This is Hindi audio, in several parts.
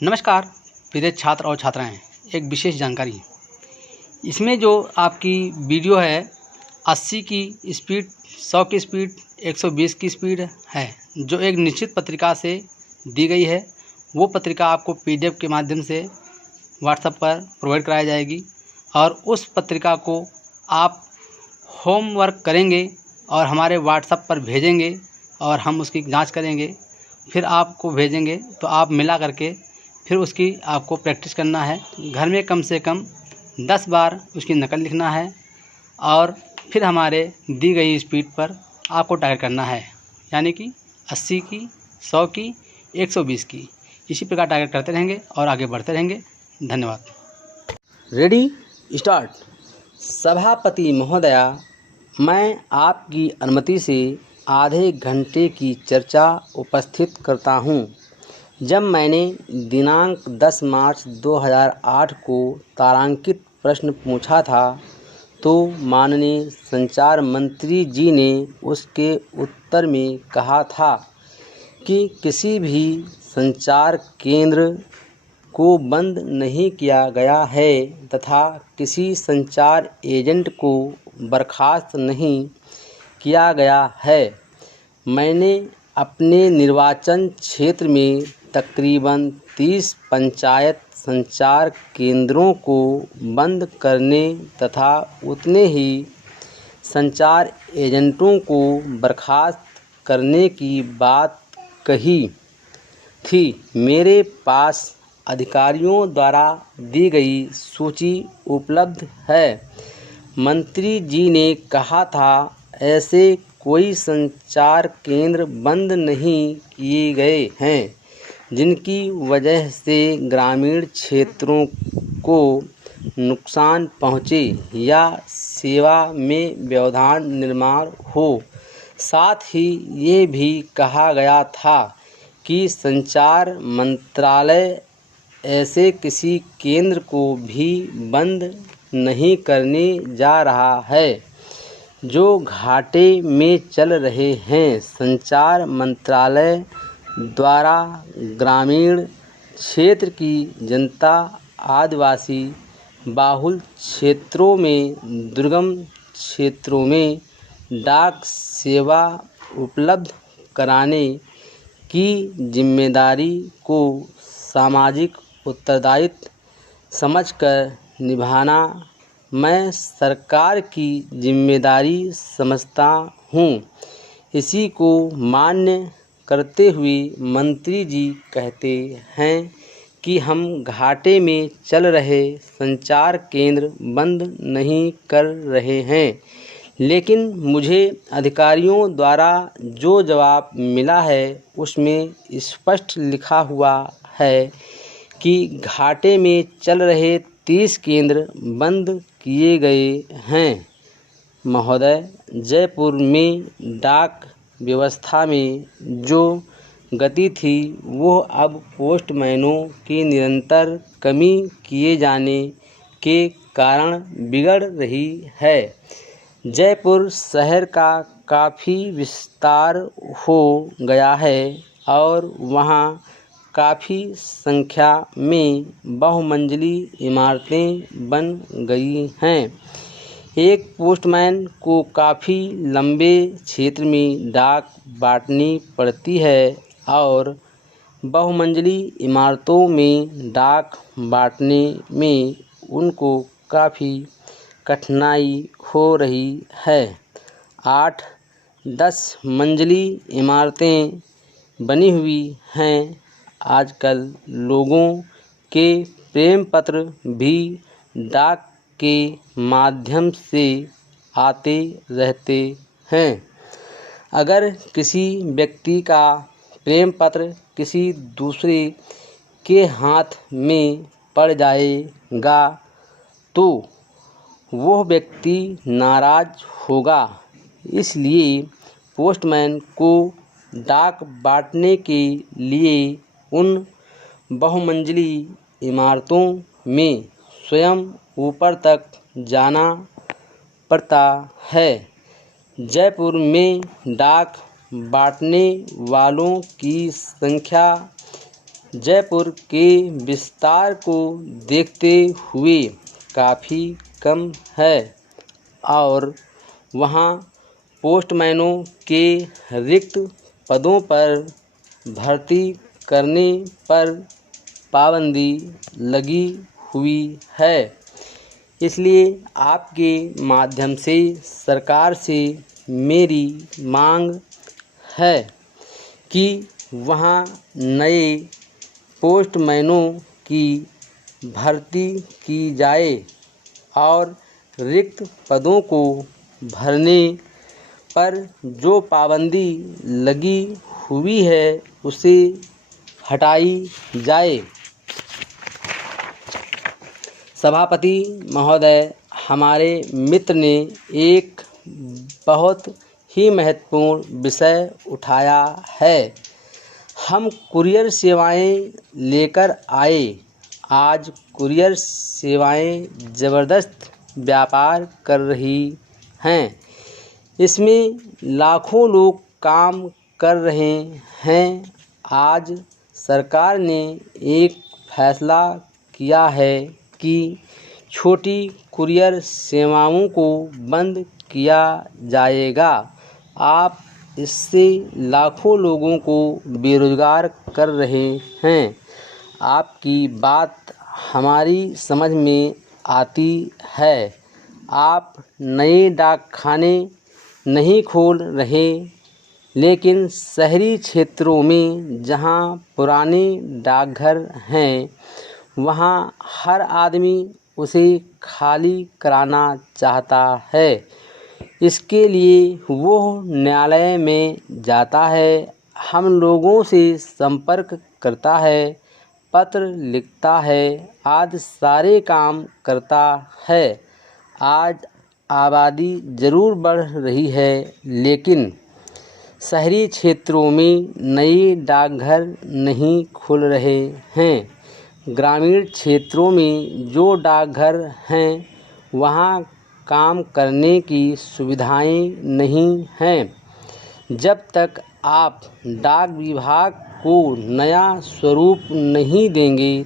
नमस्कार प्रिय छात्र और छात्राएं, एक विशेष जानकारी। इसमें जो आपकी वीडियो है 80 की स्पीड, 100 की स्पीड, 120 की स्पीड है, जो एक निश्चित पत्रिका से दी गई है। वो पत्रिका आपको PDF के माध्यम से व्हाट्सएप पर प्रोवाइड कराई जाएगी और उस पत्रिका को आप होमवर्क करेंगे और हमारे व्हाट्सएप पर भेजेंगे और हम उसकी जांच करेंगे, फिर आपको भेजेंगे। तो आप मिला करके फिर उसकी आपको प्रैक्टिस करना है। घर में कम से कम 10 बार उसकी नकल लिखना है और फिर हमारे दी गई स्पीड पर आपको टारगेट करना है, यानी कि 80 की, 100 की, 120 की। इसी प्रकार टारगेट करते रहेंगे और आगे बढ़ते रहेंगे। धन्यवाद। Ready start. सभापति महोदया, मैं आपकी अनुमति से आधे घंटे की चर्चा उपस्थित करता हूं। जब मैंने दिनांक 10 मार्च 2008 को तारांकित प्रश्न पूछा था तो माननीय संचार मंत्री जी ने उसके उत्तर में कहा था कि किसी भी संचार केंद्र को बंद नहीं किया गया है तथा किसी संचार एजेंट को बर्खास्त नहीं किया गया है। मैंने अपने निर्वाचन क्षेत्र में तकरीबन 30 पंचायत संचार केंद्रों को बंद करने तथा उतने ही संचार एजेंटों को बर्खास्त करने की बात कही थी। मेरे पास अधिकारियों द्वारा दी गई सूची उपलब्ध है। मंत्री जी ने कहा था, ऐसे कोई संचार केंद्र बंद नहीं किए गए हैं जिनकी वजह से ग्रामीण क्षेत्रों को नुकसान पहुँचे या सेवा में व्यवधान निर्माण हो। साथ ही ये भी कहा गया था कि संचार मंत्रालय ऐसे किसी केंद्र को भी बंद नहीं करने जा रहा है जो घाटे में चल रहे हैं। संचार मंत्रालय द्वारा ग्रामीण क्षेत्र की जनता, आदिवासी बाहुल क्षेत्रों में, दुर्गम क्षेत्रों में डाक सेवा उपलब्ध कराने की जिम्मेदारी को सामाजिक उत्तरदायित्व समझकर निभाना मैं सरकार की जिम्मेदारी समझता हूँ। इसी को मान्य करते हुए मंत्री जी कहते हैं कि हम घाटे में चल रहे संचार केंद्र बंद नहीं कर रहे हैं, लेकिन मुझे अधिकारियों द्वारा जो जवाब मिला है उसमें स्पष्ट लिखा हुआ है कि घाटे में चल रहे 30 केंद्र बंद किए गए हैं। महोदय, जयपुर में डाक व्यवस्था में जो गति थी वो अब पोस्टमैनों की निरंतर कमी किए जाने के कारण बिगड़ रही है। जयपुर शहर का काफ़ी विस्तार हो गया है और वहाँ काफ़ी संख्या में बहुमंजिली इमारतें बन गई हैं। एक पोस्टमैन को काफ़ी लंबे क्षेत्र में डाक बांटनी पड़ती है और बहुमंजिली इमारतों में डाक बांटने में उनको काफ़ी कठिनाई हो रही है। 8-10 मंजिली इमारतें बनी हुई हैं। आजकल लोगों के प्रेम पत्र भी डाक के माध्यम से आते रहते हैं। अगर किसी व्यक्ति का प्रेम पत्र किसी दूसरे के हाथ में पड़ जाएगा तो वह व्यक्ति नाराज़ होगा। इसलिए पोस्टमैन को डाक बांटने के लिए उन बहुमंजिली इमारतों में स्वयं ऊपर तक जाना पड़ता है। जयपुर में डाक बांटने वालों की संख्या जयपुर के विस्तार को देखते हुए काफ़ी कम है और वहाँ पोस्टमैनों के रिक्त पदों पर भर्ती करने पर पाबंदी लगी हुई है। इसलिए आपके माध्यम से सरकार से मेरी मांग है कि वहाँ नए पोस्टमैनों की भर्ती की जाए और रिक्त पदों को भरने पर जो पाबंदी लगी हुई है उसे हटाई जाए। सभापति महोदय, हमारे मित्र ने एक बहुत ही महत्वपूर्ण विषय उठाया है। हम कुरियर सेवाएं लेकर आए। आज कुरियर सेवाएं ज़बरदस्त व्यापार कर रही हैं। इसमें लाखों लोग काम कर रहे हैं। आज सरकार ने एक फैसला किया है कि छोटी कुरियर सेवाओं को बंद किया जाएगा। आप इससे लाखों लोगों को बेरोजगार कर रहे हैं। आपकी बात हमारी समझ में आती है। आप नए डाकखाने नहीं खोल रहे, लेकिन शहरी क्षेत्रों में जहां पुराने डाकघर हैं वहां हर आदमी उसे खाली कराना चाहता है। इसके लिए वो न्यायालय में जाता है, हम लोगों से संपर्क करता है, पत्र लिखता है, आदि सारे काम करता है। आज आबादी ज़रूर बढ़ रही है, लेकिन शहरी क्षेत्रों में नए डाकघर नहीं खुल रहे हैं। ग्रामीण क्षेत्रों में जो डाकघर हैं वहाँ काम करने की सुविधाएं नहीं हैं। जब तक आप डाक विभाग को नया स्वरूप नहीं देंगे,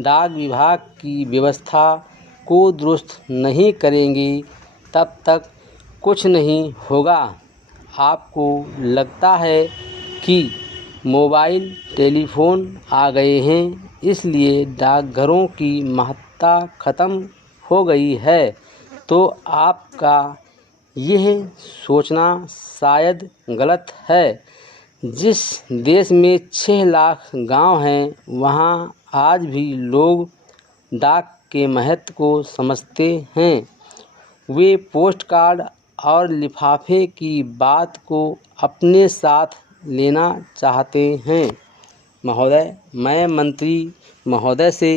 डाक विभाग की व्यवस्था को दुरुस्त नहीं करेंगे, तब तक कुछ नहीं होगा। आपको लगता है कि मोबाइल टेलीफोन आ गए हैं, इसलिए डाकघरों की महत्ता ख़त्म हो गई है, तो आपका यह सोचना शायद गलत है। जिस देश में 6 लाख गांव हैं, वहां आज भी लोग डाक के महत्व को समझते हैं। वे पोस्ट कार्ड और लिफाफे की बात को अपने साथ लेना चाहते हैं। महोदय, मैं मंत्री महोदय से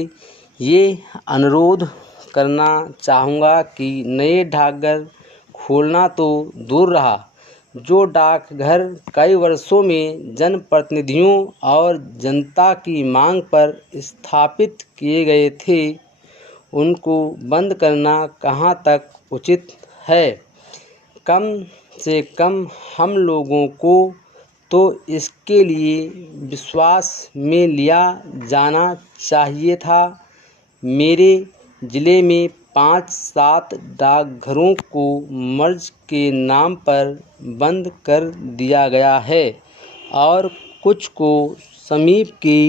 ये अनुरोध करना चाहूँगा कि नए डाकघर खोलना तो दूर रहा, जो डाकघर कई वर्षों में जनप्रतिनिधियों और जनता की मांग पर स्थापित किए गए थे, उनको बंद करना कहाँ तक उचित है। कम से कम हम लोगों को तो इसके लिए विश्वास में लिया जाना चाहिए था। मेरे ज़िले में 5-7 डाकघरों को मर्ज के नाम पर बंद कर दिया गया है और कुछ को समीप के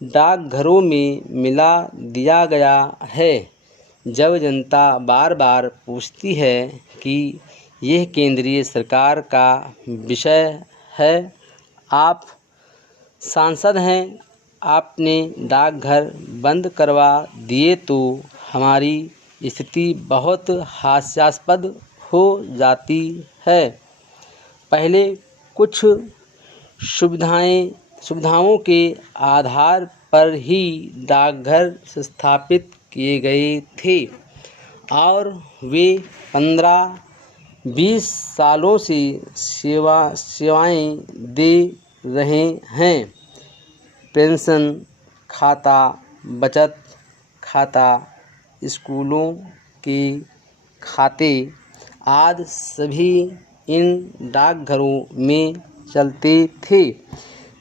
डाकघरों में मिला दिया गया है। जब जनता बार बार पूछती है कि यह केंद्रीय सरकार का विषय है, आप सांसद हैं, आपने डाकघर बंद करवा दिए, तो हमारी स्थिति बहुत हास्यास्पद हो जाती है। पहले कुछ सुविधाओं के आधार पर ही डाकघर स्थापित किए गए थे और वे 15-20 सालों से सेवाएं दे रहे हैं। पेंशन खाता, बचत खाता, स्कूलों के खाते आदि सभी इन डाकघरों में चलते थे।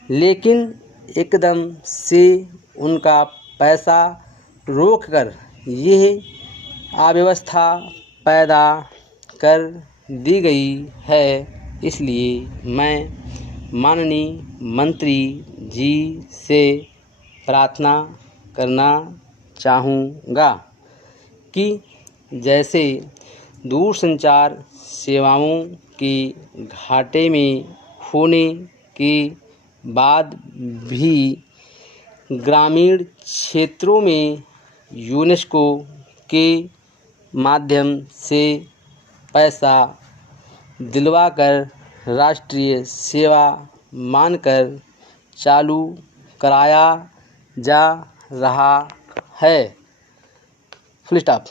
लेकिन एकदम से उनका पैसा रोककर यह अव्यवस्था पैदा कर दी गई है। इसलिए मैं माननीय मंत्री जी से प्रार्थना करना चाहूँगा कि जैसे दूरसंचार सेवाओं के घाटे में होने के बाद भी ग्रामीण क्षेत्रों में यूनेस्को के माध्यम से पैसा दिलवाकर राष्ट्रीय सेवा मानकर चालू कराया जा रहा है। Full stop.